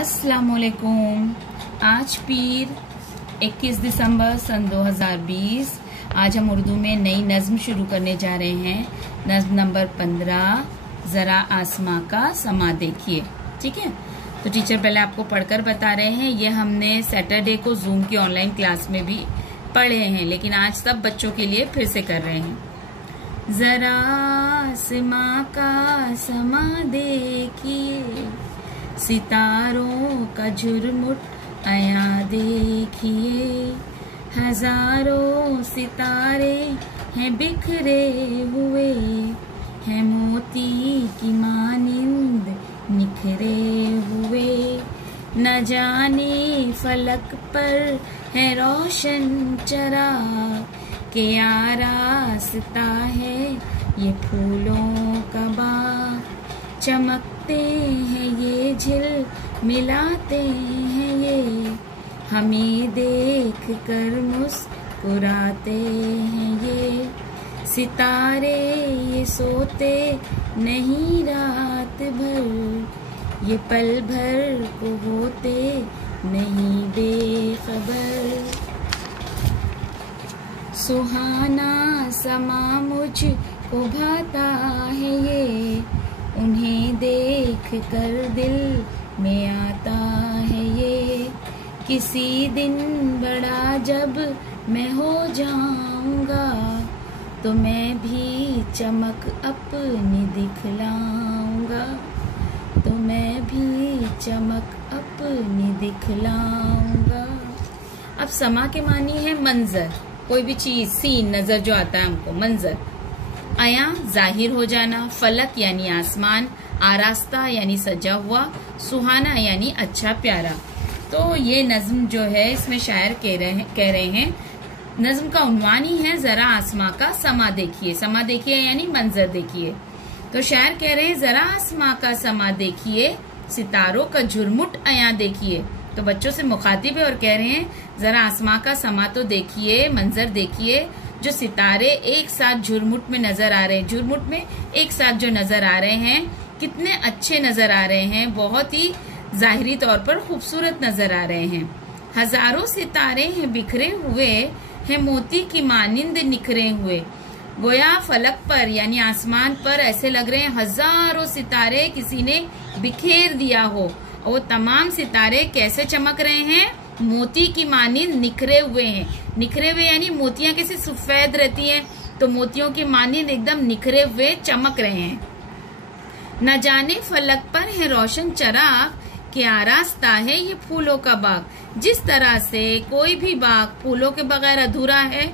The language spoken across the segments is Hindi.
अस्सलामुअलैकुम। आज पीर 21 दिसंबर सन 2020। आज हम उर्दू में नई नज्म शुरू करने जा रहे हैं। नज्म नंबर 15, जरा आसमां का समा देखिए। ठीक है, तो टीचर पहले आपको पढ़कर बता रहे हैं। ये हमने सैटरडे को जूम की ऑनलाइन क्लास में भी पढ़े हैं, लेकिन आज सब बच्चों के लिए फिर से कर रहे हैं। जरा आसमां का समा देखिए, सितारों का झुरमुट आया देखिए। हजारों सितारे हैं बिखरे हुए, हैं मोती की मानिंद निखरे हुए। न जाने फलक पर है रोशन चराग, के आरास्ता है ये फूलों का बाग। चमकते हैं ये झिल मिलाते हैं ये, हमें देख कर मुस्कुराते हैं ये। सितारे ये सोते नहीं रात भर, ये पल भर को होते नहीं बेखबर। सुहाना समा मुझ को भाता है ये, उन्हें देख कर दिल में आता है ये। किसी दिन बड़ा जब मैं हो जाऊंगा, तो मैं भी चमक अपनी दिखलाऊंगा, तो मैं भी चमक अपनी दिखलाऊंगा। अब समा के मानी है मंजर, कोई भी चीज, सीन, नजर जो आता है हमको, मंजर। आया जाहिर हो जाना, फलक यानी आसमान, आरास्ता यानी सजा हुआ, सुहाना यानी अच्छा प्यारा। तो ये नज्म जो है इसमें शायर कह रहे हैं नज्म का उन्वान ही है जरा आसमां का समा देखिए। समा देखिए यानी मंजर देखिए। तो शायर कह रहे हैं जरा आसमां का समा देखिए, सितारों का झुरमुट आया देखिए। तो बच्चों से मुखातिब है और कह रहे हैं जरा आसमां का समा तो देखिए, मंजर देखिए, जो सितारे एक साथ झुरमुट में नजर आ रहे हैं, झुरमुट में एक साथ जो नजर आ रहे हैं, कितने अच्छे नजर आ रहे हैं, बहुत ही जाहिरी तौर पर खूबसूरत नजर आ रहे हैं। हजारों सितारे हैं बिखरे हुए, हैं मोती की मानिंद निखरे हुए। गोया फलक पर यानी आसमान पर ऐसे लग रहे हैं हजारों सितारे किसी ने बिखेर दिया हो, और वो तमाम सितारे कैसे चमक रहे हैं, मोती की मानिंद निखरे हुए हैं। निखरे हुए यानी मोतियां कैसे सफेद रहती हैं, तो मोतियों की मानिंद एकदम निखरे हुए चमक रहे हैं। न जाने फलक पर है रोशन चराग, क्या रास्ता है ये फूलों का बाग। जिस तरह से कोई भी बाग फूलों के बगैर अधूरा है,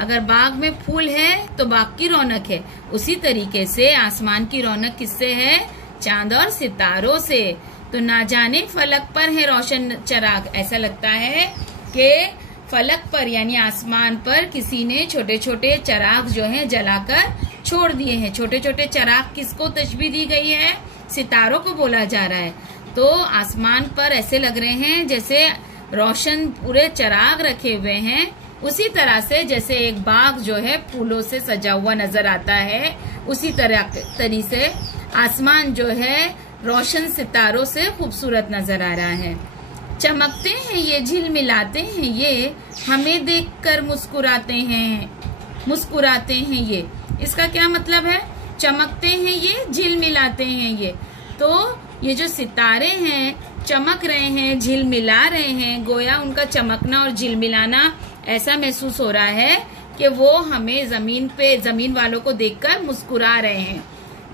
अगर बाग में फूल है तो बाग की रौनक है, उसी तरीके से आसमान की रौनक किससे है, चांद और सितारों से। तो ना जाने फलक पर है रोशन चराग, ऐसा लगता है कि फलक पर यानी आसमान पर किसी ने छोटे छोटे चराग जो हैं जलाकर छोड़ दिए हैं। छोटे छोटे चराग किसको तशबीह दी गई है, सितारों को बोला जा रहा है। तो आसमान पर ऐसे लग रहे हैं जैसे रोशन पूरे चराग रखे हुए हैं, उसी तरह से जैसे एक बाग जो है फूलों से सजा हुआ नजर आता है, उसी तरीके से आसमान जो है रोशन सितारों से खूबसूरत नजर आ रहा है। चमकते हैं ये झिल मिलाते हैं ये, हमें देखकर मुस्कुराते हैं ये। इसका क्या मतलब है, चमकते हैं ये, झिल मिलाते हैं ये। तो ये जो सितारे हैं चमक रहे हैं, झिल मिला रहे हैं, गोया उनका चमकना और झिल मिलाना ऐसा महसूस हो रहा है कि वो हमें जमीन वालों को देखकर मुस्कुरा रहे हैं।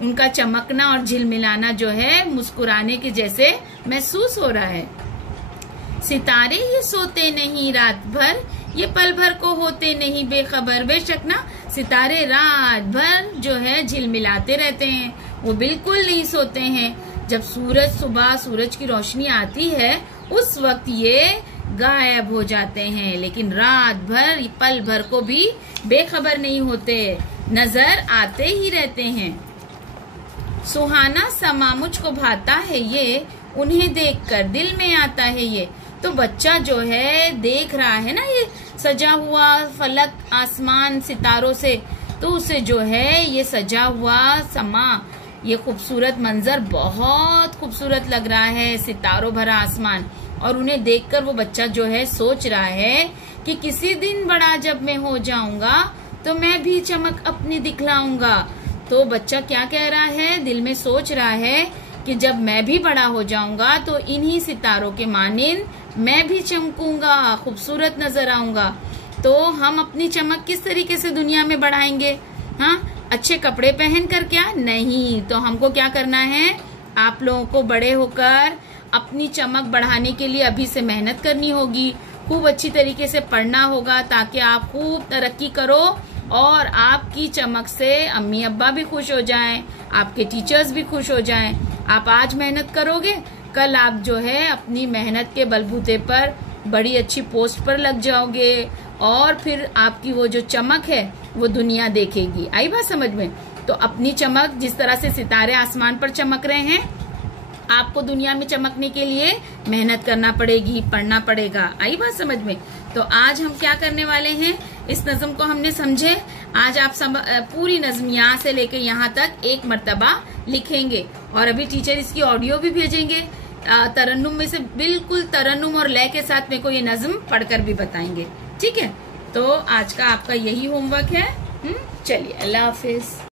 उनका चमकना और झिलमिलाना जो है मुस्कुराने के जैसे महसूस हो रहा है। सितारे ये सोते नहीं रात भर, ये पल भर को होते नहीं बेखबर। बेशक ना सितारे रात भर जो है झिलमिलाते रहते हैं, वो बिल्कुल नहीं सोते हैं। जब सूरज की रोशनी आती है उस वक्त ये गायब हो जाते हैं, लेकिन रात भर पल भर को भी बेखबर नहीं होते, नजर आते ही रहते हैं। सुहाना समा मुझको भाता है ये, उन्हें देखकर दिल में आता है ये। तो बच्चा जो है देख रहा है ना ये सजा हुआ फलक, आसमान, सितारों से, तो उसे जो है ये सजा हुआ समा ये खूबसूरत मंजर बहुत खूबसूरत लग रहा है, सितारों भरा आसमान, और उन्हें देखकर वो बच्चा जो है सोच रहा है कि किसी दिन बड़ा जब मैं हो जाऊंगा तो मैं भी चमक अपनी दिखलाऊंगा। तो बच्चा क्या कह रहा है, दिल में सोच रहा है कि जब मैं भी बड़ा हो जाऊंगा तो इन्हीं सितारों के मानिंद मैं भी चमकूंगा, खूबसूरत नजर आऊंगा। तो हम अपनी चमक किस तरीके से दुनिया में बढ़ाएंगे? हाँ, अच्छे कपड़े पहन कर क्या? नहीं, तो हमको क्या करना है, आप लोगों को बड़े होकर अपनी चमक बढ़ाने के लिए अभी से मेहनत करनी होगी, खूब अच्छी तरीके से पढ़ना होगा ताकि आप खूब तरक्की करो और आपकी चमक से अम्मी अब्बा भी खुश हो जाएं, आपके टीचर्स भी खुश हो जाएं। आप आज मेहनत करोगे, कल आप जो है अपनी मेहनत के बलबूते पर बड़ी अच्छी पोस्ट पर लग जाओगे और फिर आपकी वो जो चमक है वो दुनिया देखेगी। आई बात समझ में? तो अपनी चमक, जिस तरह से सितारे आसमान पर चमक रहे हैं, आपको दुनिया में चमकने के लिए मेहनत करना पड़ेगी, पढ़ना पड़ेगा। आई बात समझ में? तो आज हम क्या करने वाले हैं, इस नज्म को हमने समझे, आज आप पूरी नज्म यहाँ से लेकर यहाँ तक एक मर्तबा लिखेंगे और अभी टीचर इसकी ऑडियो भी भेजेंगे तरन्नुम में से, बिल्कुल तरन्नुम और लय के साथ मेरे को ये नज्म पढ़कर भी बताएंगे। ठीक है, तो आज का आपका यही होमवर्क है। चलिए, अल्लाह हाफिज।